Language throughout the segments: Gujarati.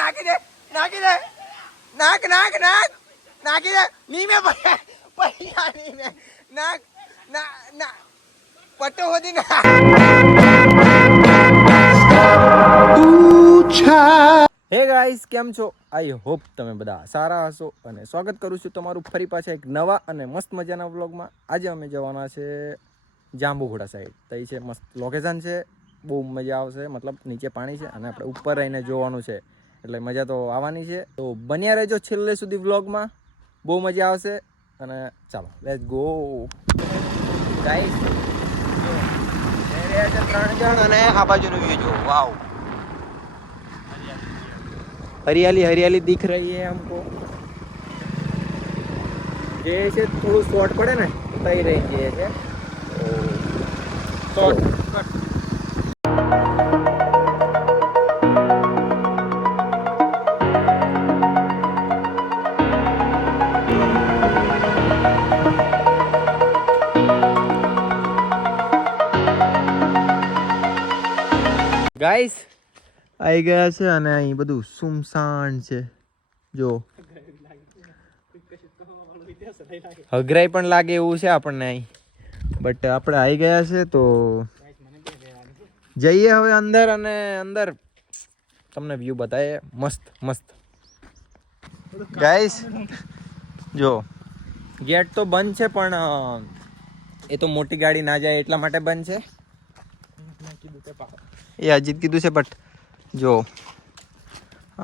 નાખી દે નાખી દે નાક નાક નાક નાખી દે ની મે પૈયા ની મે નાક ના ના પટ્ટો હોતી ના હે ગાઈસ કેમ છો? આઈ હોપ તમે બધા સારા હશો અને સ્વાગત કરું છું તમારું ફરી પાછા એક નવા અને મસ્ત મજાના વ્લોગમાં. આજે અમે જવાના છે જાંબુઘોડા સાઈડ. તો છે મસ્ત લોકેશન છે, બહુ મજા આવશે. મતલબ નીચે પાણી છે અને આપણે ઉપર રહીને જોવાનું છે, એટલે મજા તો આવવાની છે. તો બન્યા રહેજો છેલ્લે સુધી વ્લોગમાં, બહુ મજા આવશે. અને ચાલો લેટ્સ ગો ગાઈસ. 3 જણ અને આ બાજુનો વ્યૂ જો. વાવ, हरियाली हरियाली दिख रही है हमको. जैसे थोड़ा शॉर्ट पड़े ना तय रहेंगे ऐसे शॉर्ट कट. ગાઈસ આવી ગયા છે અને અહીં બધું સુમસાન છે. જો હગરાઈ પણ લાગે એવું છે આપણને અહીં, બટ આપણે આવી ગયા છે તો જઈએ હવે અંદર. અને અંદર તમને વ્યૂ બતાવીએ મસ્ત મસ્ત. ગાઈસ જો ગેટ તો બંધ છે, પણ એ તો મોટી ગાડી ના જાય એટલા માટે બંધ છે. એ અજીત કીધું છે, બટ જો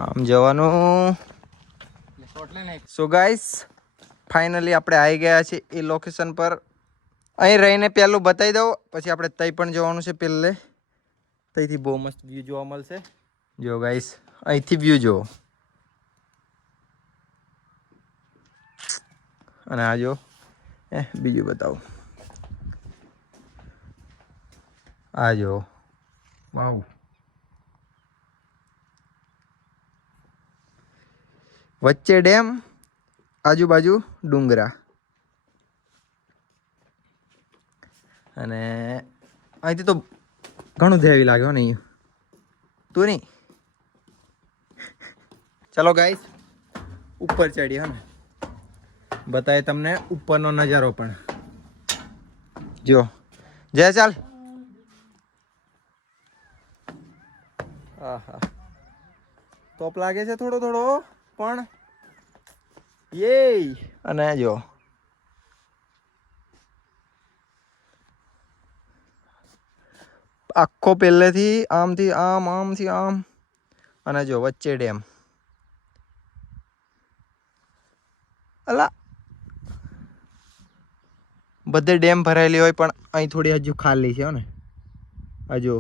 આમ જવાનું. સો ગાઈસ ફાઇનલી આપણે આવી ગયા છીએ એ લોકેશન પર. અહીં રહીને પહેલું બતાવી દઉં, પછી આપણે તઈ પણ જવાનું છે. પહેલે તઈથી બહુ મસ્ત વ્યૂ જોવા મળશે. જો ગાઈસ અહીંથી વ્યૂ જુઓ. અને આ જો બીજું બતાવું. આ જો વાવ, વચ્ચે ડેમ, આજુબાજુ ડુંગરા. અને અહીંથી તો ઘણું દેવી લાગ્યો ને તું નહીં. ચલો ગાઈસ ઉપર ચડીએ હો ને, બતાવે તમને ઉપરનો નજારો પણ. જો જય ચાલ. આહા તોપ લાગે છે થોડો થોડો પણ. યે અને જો આખો પહેલેથી આમથી આમ, આમથી આમ, અને જો વચ્ચે ડેમ. અલા બધે ડેમ ભરાયેલી હોય, પણ અહીં થોડી હજુ ખાલી છે ને. હજુ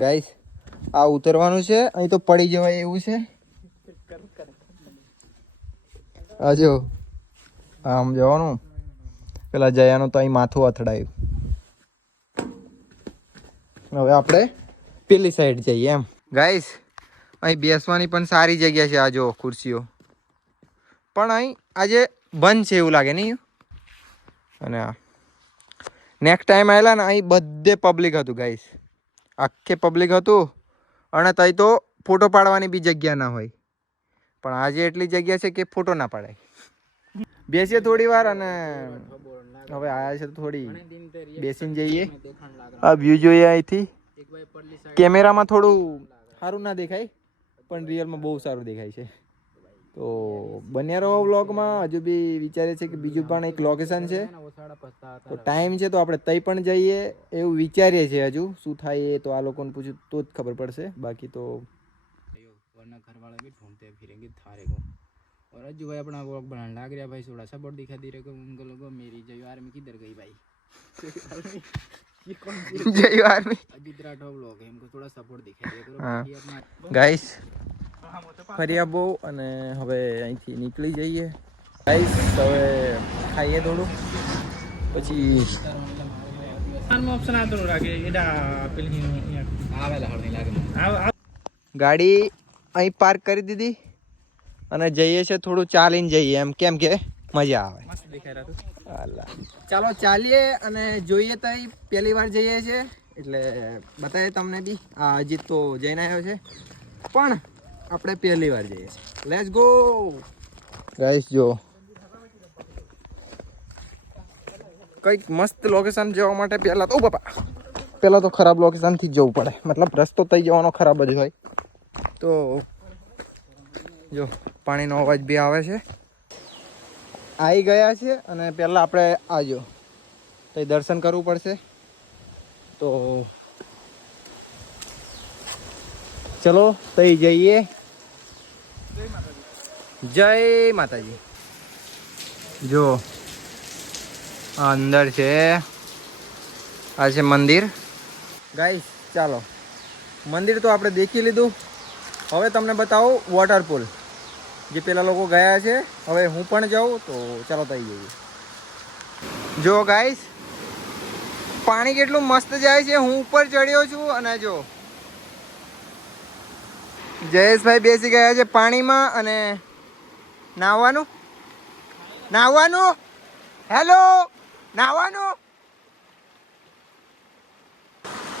ગાઈસ આ ઉતરવાનું છે. અહીં તો પડી જવાય એવું છે. હજો આમ જવાનું. પેલા જયાનું તો અહીં માથું અથડાયું. હવે આપણે પેલી સાઈડ જઈએ એમ. ગાઈસ અહીં બેસવાની પણ સારી જગ્યા છે. આ જો ખુરશીઓ, પણ અહીં આજે બંધ છે એવું લાગે નહીં. અને નેક્સ્ટ ટાઈમ આવેલા ને અહીં બધે પબ્લિક હતું ગાઈસ, આખે પબ્લિક હતું. અને તઈ તો ફોટો પાડવાની બી જગ્યા ના હોય, પણ આજે એટલી જગ્યા છે કે ફોટો ના પાડાય. બેસીએ થોડી વાર અને હવે આયા છે તો થોડી બેસીને જઈએ. આ વ્યૂ જોઈએ અહીંથી. કેમેરામાં થોડું સારું ના દેખાય, પણ રિયલમાં બહુ સારું દેખાય છે. તો બન્યા રહો વ્લોગમાં. હજુ બી વિચારે છે કે બીજું પણ એક લોકેશન છે, તો ટાઈમ છે તો આપણે તઈ પણ જઈએ એવું વિચારીએ છીએ. હજુ શું થાય એ તો આ લોકોને પૂછ્યું તો જ ખબર પડશે. બાકી તો और अज्जू भाई अपना व्लॉग बनाने लग रहा भाई, थोड़ा सपोर्ट दिखा दे रहे उनको लोगों मेरी जय आर्मी किधर गई भाई। ये कौन सी जय आर्मी अजीत राठौर व्लॉग है, इनको थोड़ा सपोर्ट दिखा दिया करो हाँ बाकी अपना ગાઈસ ફરી આવો અને હવે અહીંથી નીકળી જઈએ ગાઈસ હવે ખાઈએ થોડું પછી ऑप्शन आतो राखे एडा પેલી આવેલા હળ નહીં લાગે ગાડી અહીં પાર્ક કરી દીધી અને જઈએ છે થોડું ચાલીને જઈએ એમ કેમ કે મજા આવે મસ્ત દેખાઈ રહ્યું અલા. ચાલો ચાલીએ અને જોઈએ તો અહીં પહેલી વાર જઈએ છીએ એટલે બતાવીએ તમને બી આ અજીત તો જઈને આવ્યો છે પણ આપણે પહેલી વાર જઈએ છીએ લેટ્સ ગો ગાઈસ જો કંઈક મસ્ત લોકેશન જવા માટે પહેલાં તો બાપા પહેલાં તો ખરાબ લોકેશનથી જ જવું પડે મતલબ રસ્તો થઈ જવાનો ખરાબ જ હોય તો જો પાણીનો અવાજ બી આવે છે આવી ગયા છે અને પહેલાં આપણે આજો તો દર્શન કરવું પડશે તો ચલો તઈ જઈએ જય માતાજી જો આ અંદર છે આ છે મંદિર ગાઈસ ચાલો મંદિર તો આપણે દેખી લીધું હવે તમને બતાવું વોટરપૂલ જે પેલા લોકો ગયા છે હવે હું પણ જાઉં તો ચાલો તઈ જઈએ જો ગાઈસ પાણી કેટલું મસ્ત જાય છે હું ઉપર ચડ્યો છું અને જો જયેશભાઈ બેસી ગયા છે પાણીમાં અને નાહવાનું હેલો નાહવાનું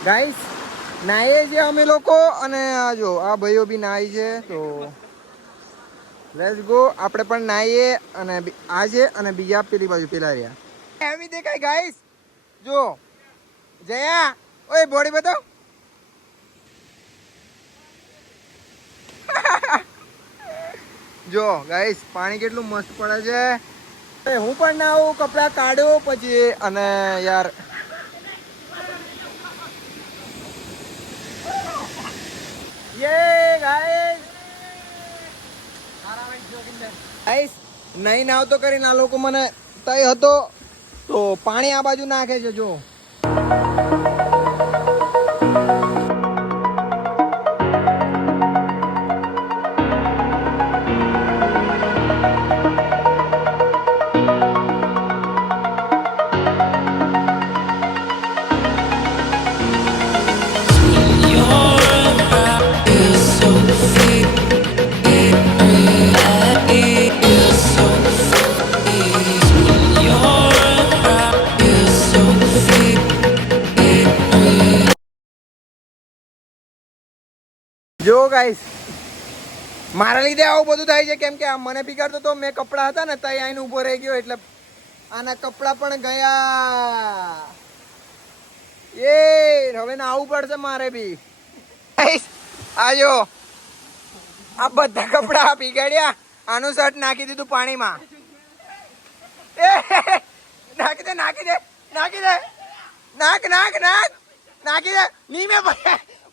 ગાઈસ નાહીએ છીએ અમે લોકો અને આ જો આ ભાઈઓ બી નાહી છે તો લેટ્સ ગો આપણે પણ નાહીએ અને આ છે અને બીજા પેલી બાજુ પેલા રહ્યા એવી દેખાય ગાઈસ જો જયા ઓય બોડી બતાવ જો ગાઈસ પાણી કેટલું મસ્ત પડે છે હું પણ નાહું કપડાં કાઢું પછી અને યાર યે ગાઈસ ગાઈસ નહીં નાવ તો કરીને આ લોકો મને તય હતો તો પાણી આ બાજુ નાખે છે જો જો ગાઈસ મારા લીધે આવું બધું થાય છે કેમ કે આ મને બિગાડતો તો મેં કપડાં હતા ને ત્યાં આઈને ઊભો રહી ગયો એટલે આના કપડાં પણ ગયા એ હવે ને આવવું પડશે મારે બી આજો આ બધા કપડાં બિગાડ્યા આનું શર્ટ નાખી દીધું પાણીમાં એ નાખી દે નાખ નાખી દે ની મેં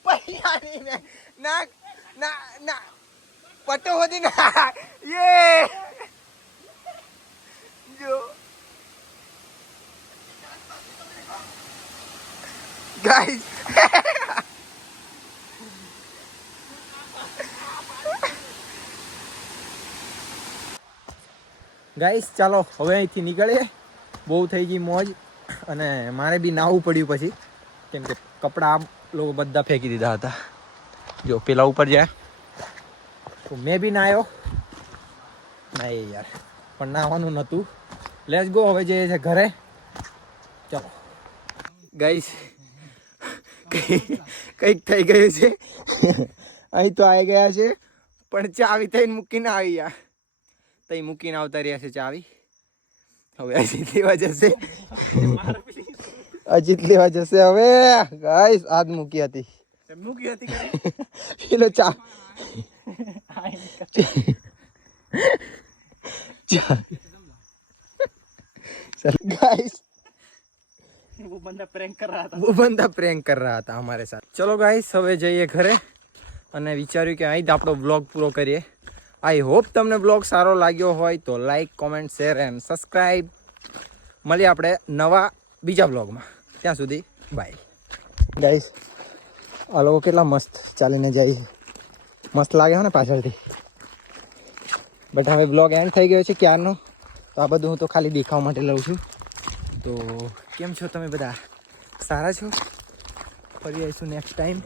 પૈયા ની મેં નાક ના પટ્ટો હોતી ના યે જો ગાઈસ ગાઈસ ચાલો હવે અહીંથી નીકળીએ બહુ થઈ ગઈ મોજ અને મારે બી નાહવું પડ્યું પછી કેમ કે કપડાં લોકો બધા ફેંકી દીધા હતા જો પેલા ઉપર જાય તો મેં બી નાહ્યો ના એ યાર પણ નાહવાનું નહોતું લેટ્સ ગો હવે જઈએ છે ઘરે ચલો ગાઈસ કંઈક થઈ ગયું છે અહીં તો આવી ગયા છે પણ ચાવી થઈને મૂકીને આવી ગયા તઈ મૂકીને આવતા રહ્યા છે ચાવી હવે અજીત લેવા જશે હવે ગાઈસ આજ મૂકી હતી પેલો ચા गाइस वो बंदा प्रैंक कर रहा था हमारे साथ चलो गाइस હવે જઈએ ઘરે અને વિચાર્યું કે અહીં જ આપણો વ્લોગ પૂરો કરીએ આઈ હોપ તમને બ્લોગ સારો લાગ્યો હોય તો like comment share and subscribe. મળીએ આપણે નવા બીજા બ્લોગમાં. ત્યાં સુધી બાય ગાઈસ. આ લોકો કેટલા મસ્ત ચાલીને જાય છે. મસ્ત લાગે ને પાછળથી. બટ હવે બ્લોગ એન્ડ થઈ ગયો છે ક્યારનો. તો આ બધું હું તો ખાલી દેખાવા માટે લઉં છું. તો કેમ છો તમે બધા? સારા છો? ફરી આવીશું નેક્સ્ટ ટાઈમ.